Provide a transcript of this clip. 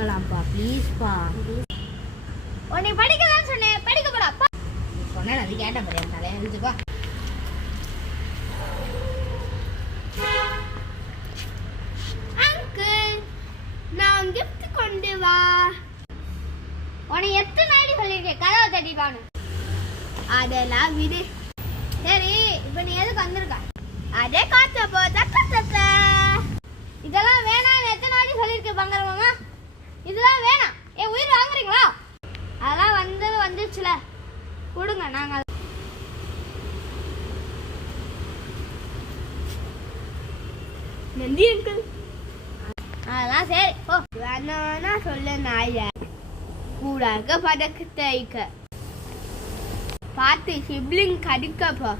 பார்க்கலாம்ப்பா ப்ளீஸ்ப்பா. உன்னை படிக்கலாம்னு சொன்னேன், படிக்க போடா. சொன்னேன் அது கேட்ட பாரு என் தலையை எழுந்துப்பா. அங்கிள், நான் gift கொண்டு வா. உன்னை எத்தனை நாடி சொல்லியிருக்கேன் கதவை தட்டிட்டான்னு. அதெல்லாம் விடு. சரி, இப்போ நீ எதுக்கு வந்திருக்க? அதே காத்த போ தக்க. இதெல்லாம் வேணாம்னு எத்தனை நாடி சொல்லியிருக்கேன் பங்கர மாமா. இதெல்லாம் வேணாம். என் உயிர் வாங்குறீங்களா? அதெல்லாம் வந்துச்சுல கொடுங்க. நாங்கள் நன்றி அங்கிள். அதெல்லாம் சரி ஓ வேணா சொல்ல நாய கூடாக பதக்க தைக்க பார்த்து சிப்ளிங் கடிக்கப்போ